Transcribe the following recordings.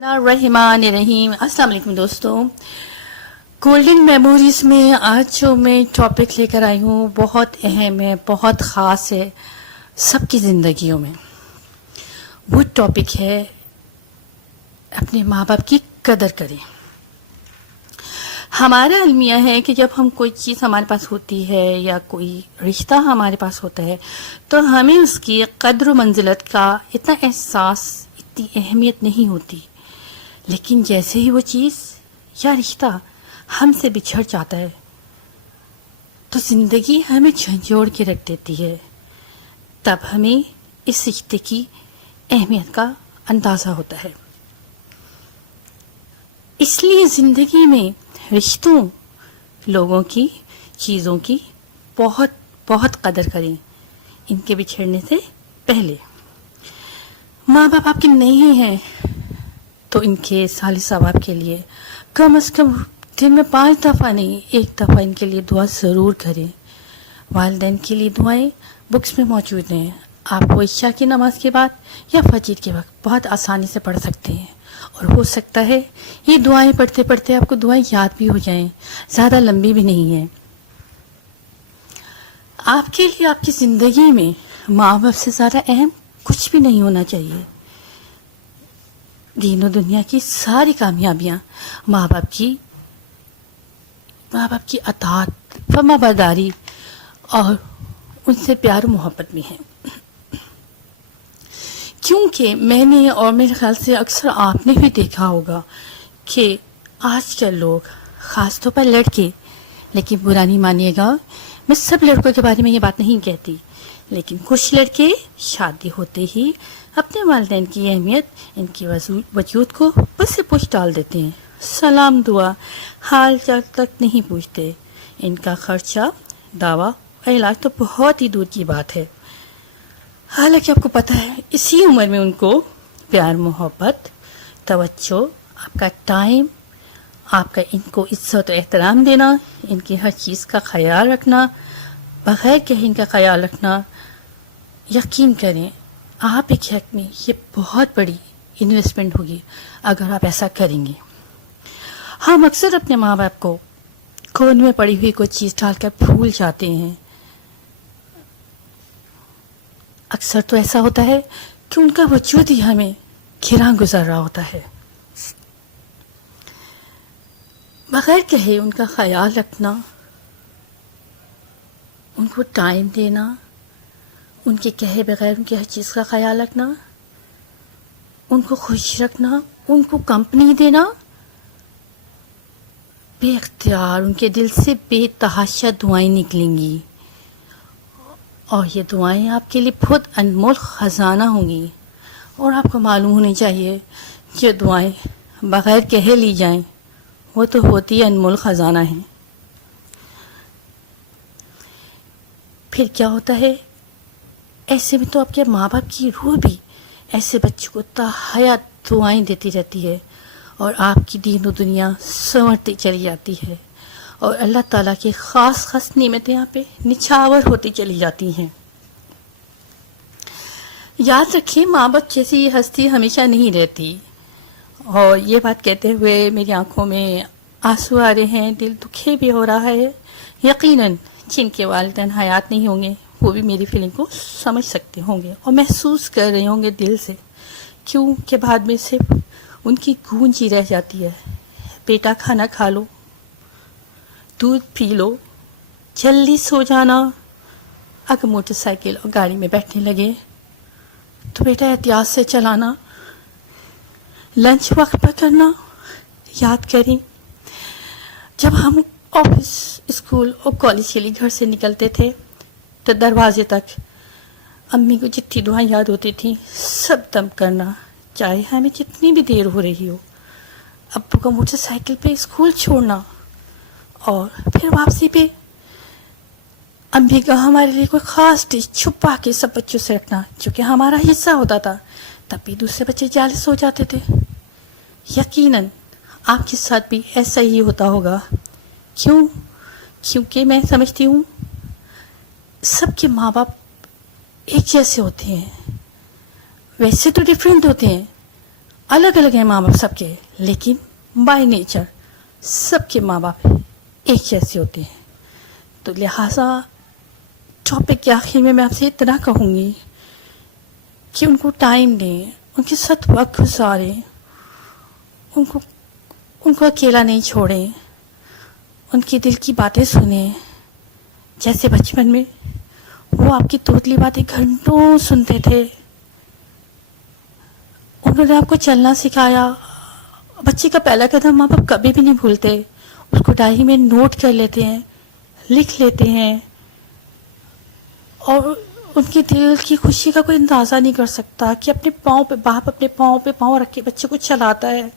الرحمن الرحیم. السلام علیکم دوستوں. گولڈن میموریز میں آج جو میں ٹاپک لے کر آئی ہوں بہت اہم ہے، بہت خاص ہے سب کی زندگیوں میں. وہ ٹاپک ہے اپنے ماں باپ کی قدر کریں. ہمارا المیہ ہے کہ جب ہم کوئی چیز ہمارے پاس ہوتی ہے یا کوئی رشتہ ہمارے پاس ہوتا ہے تو ہمیں اس کی قدر و منزلت کا اتنا احساس، اتنی اہمیت نہیں ہوتی. لیکن جیسے ہی وہ چیز یا رشتہ ہم سے بچھڑ جاتا ہے تو زندگی ہمیں جھنجھوڑ کے رکھ دیتی ہے. تب ہمیں اس رشتے کی اہمیت کا اندازہ ہوتا ہے. اس لیے زندگی میں رشتوں، لوگوں کی، چیزوں کی بہت بہت قدر کریں ان کے بچھڑنے سے پہلے. ماں باپ آپ کے نہیں ہیں تو ان کے صالح ثواب کے لیے کم از کم دن میں 5 دفعہ نہیں، 1 دفعہ ان کے لیے دعا ضرور کریں. والدین کے لیے دعائیں بکس میں موجود ہیں. آپ کو عشاء کی نماز کے بعد یا فجر کے وقت بہت آسانی سے پڑھ سکتے ہیں. اور ہو سکتا ہے یہ دعائیں پڑھتے پڑھتے آپ کو دعائیں یاد بھی ہو جائیں، زیادہ لمبی بھی نہیں ہیں. آپ کے لیے آپ کی زندگی میں ماں باپ سے زیادہ اہم کچھ بھی نہیں ہونا چاہیے. دین و دنیا کی ساری کامیابیاں ماں باپ کی اطاعت، فرما برداری اور ان سے پیار و محبت میں ہے. کیونکہ میں نے اور میرے خیال سے اکثر آپ نے بھی دیکھا ہوگا کہ آج کل لوگ، خاص طور پر لڑکے، لیکن برا نہیں مانیے گا، میں سب لڑکوں کے بارے میں یہ بات نہیں کہتی، لیکن کچھ لڑکے شادی ہوتے ہی اپنے والدین کی اہمیت، ان کی وجود کو بس سے پوچھ ڈال دیتے ہیں. سلام دعا، حال چال تک نہیں پوچھتے. ان کا خرچہ، دعویٰ اور علاج تو بہت ہی دور کی بات ہے. حالانکہ آپ کو پتہ ہے اسی عمر میں ان کو پیار، محبت، توجہ، آپ کا ٹائم، آپ کا ان کو عزت و احترام دینا، ان کی ہر چیز کا خیال رکھنا، بغیر کہیں ان کا خیال رکھنا، یقین کریں آپ ایک حق میں یہ بہت بڑی انویسٹمنٹ ہوگی اگر آپ ایسا کریں گے. ہم اکثر اپنے ماں باپ کو کون میں پڑی ہوئی کوئی چیز ڈال کر بھول جاتے ہیں. اکثر تو ایسا ہوتا ہے کہ ان کا وجود ہی ہمیں گھراں گزر رہا ہوتا ہے. بغیر کہے ان کا خیال رکھنا، ان کو ٹائم دینا، ان کے کہے بغیر ان کی ہر چیز کا خیال رکھنا، ان کو خوش رکھنا، ان کو کمپنی دینا، بے اختیار ان کے دل سے بے تحاشا دعائیں نکلیں گی. اور یہ دعائیں آپ کے لیے بہت انمول خزانہ ہوں گی. اور آپ کو معلوم ہونی چاہیے کہ دعائیں بغیر کہے لی جائیں وہ تو ہوتی انمول خزانہ ہیں. پھر کیا ہوتا ہے، ایسے میں تو آپ کے ماں باپ کی روح بھی ایسے بچوں کو تا حیات دعائیں دیتی رہتی ہے اور آپ کی دین و دنیا سنورتی چلی جاتی ہے اور اللہ تعالیٰ کی خاص خاص نعمتیں یہاں پہ نچھاور ہوتی چلی جاتی ہیں. یاد رکھیں ماں باپ جیسی یہ ہستی ہمیشہ نہیں رہتی. اور یہ بات کہتے ہوئے میری آنکھوں میں آنسو آ رہے ہیں، دل دکھے بھی ہو رہا ہے. یقیناً جن کے والدین حیات نہیں ہوں گے وہ بھی میری فیلنگ کو سمجھ سکتے ہوں گے اور محسوس کر رہے ہوں گے دل سے. کیوں کہ بعد میں صرف ان کی گونج ہی رہ جاتی ہے، بیٹا کھانا کھا لو، دودھ پی لو، جلدی سو جانا. اگر موٹر سائیکل اور گاڑی میں بیٹھنے لگے تو بیٹا احتیاط سے چلانا، لنچ وقت پر کرنا. یاد کریں جب ہم آفس، اسکول اور کالج کے لیے گھر سے نکلتے تھے تو دروازے تک امی کو جتنی دعائیں یاد ہوتی تھیں سب دم کرنا، چاہے ہمیں جتنی بھی دیر ہو رہی ہو. ابو کو موٹر سائیکل پہ اسکول چھوڑنا اور پھر واپسی پہ امی کا ہمارے لیے کوئی خاص ڈش چھپا کے سب بچوں سے رکھنا جو کہ ہمارا حصہ ہوتا تھا. تب بھی دوسرے بچے جالس ہو جاتے تھے. یقیناً آپ کے ساتھ بھی ایسا ہی ہوتا ہوگا. کیونکہ میں سمجھتی ہوں سب کے ماں باپ ایک جیسے ہوتے ہیں، ویسے تو ڈیفرنٹ ہوتے ہیں. الگ الگ ہیں ماں باپ سب کے، لیکن بائی نیچر سب کے ماں باپ ایک جیسے ہوتے ہیں. تو لہٰذا ٹاپک کے آخر میں آپ سے اتنا کہوں گی کہ ان کو ٹائم دیں، ان کے ساتھ وقت گزاریں، ان کو اکیلا نہیں چھوڑیں، ان کے دل کی باتیں سنیں. جیسے بچپن میں وہ آپ کی توتلی باتیں گھنٹوں سنتے تھے، انہوں نے آپ کو چلنا سکھایا. بچے کا پہلا قدم ماں باپ کبھی بھی نہیں بھولتے، اس کو ڈائری میں نوٹ کر لیتے ہیں، لکھ لیتے ہیں، اور ان کے دل کی خوشی کا کوئی اندازہ نہیں کر سکتا کہ اپنے پاؤں پہ باپ اپنے پاؤں پہ پاؤں رکھ کے بچے کو چلاتا ہے،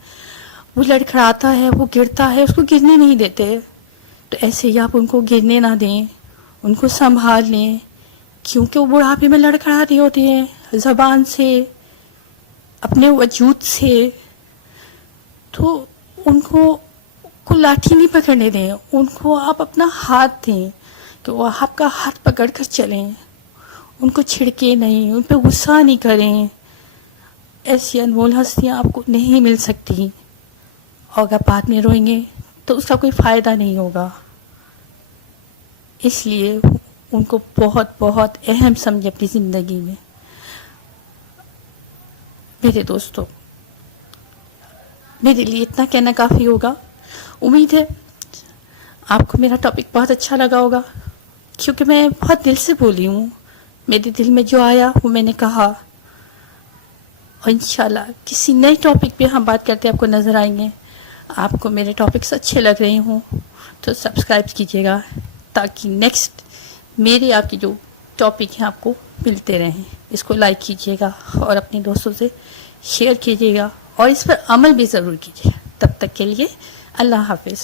وہ لڑکھڑاتا ہے، وہ گرتا ہے، اس کو گرنے نہیں دیتے. تو ایسے ہی آپ ان کو گرنے نہ دیں، ان کو سنبھال لیں، کیونکہ وہ بڑھاپے میں لڑکھڑا رہے ہوتے ہیں زبان سے، اپنے وجود سے. تو ان کو لاٹھی نہیں پکڑنے دیں، ان کو آپ اپنا ہاتھ دیں کہ وہ آپ کا ہاتھ پکڑ کر چلیں. ان کو چھڑکے نہیں، ان پہ غصہ نہیں کریں. ایسی انمول ہستیاں آپ کو نہیں مل سکتی، اور اگر بعد میں روئیں گے تو اس کا کوئی فائدہ نہیں ہوگا. اس لیے ان کو بہت بہت اہم سمجھے اپنی زندگی میں. میرے دوستوں، میرے لیے اتنا کہنا کافی ہوگا. امید ہے آپ کو میرا ٹاپک بہت اچھا لگا ہوگا، کیونکہ میں بہت دل سے بولی ہوں. میرے دل میں جو آیا وہ میں نے کہا، اور انشاءاللہ کسی نئے ٹاپک پہ ہم بات کرتے آپ کو نظر آئیں گے. آپ کو میرے ٹاپکس اچھے لگ رہے ہوں تو سبسکرائب کیجیے گا، تاکہ نیکسٹ میرے آپ کی جو ٹاپک ہیں آپ کو ملتے رہیں. اس کو لائک کیجیے گا اور اپنے دوستوں سے شیئر کیجیے گا، اور اس پر عمل بھی ضرور کیجیے گا. تب تک کے لیے اللہ حافظ.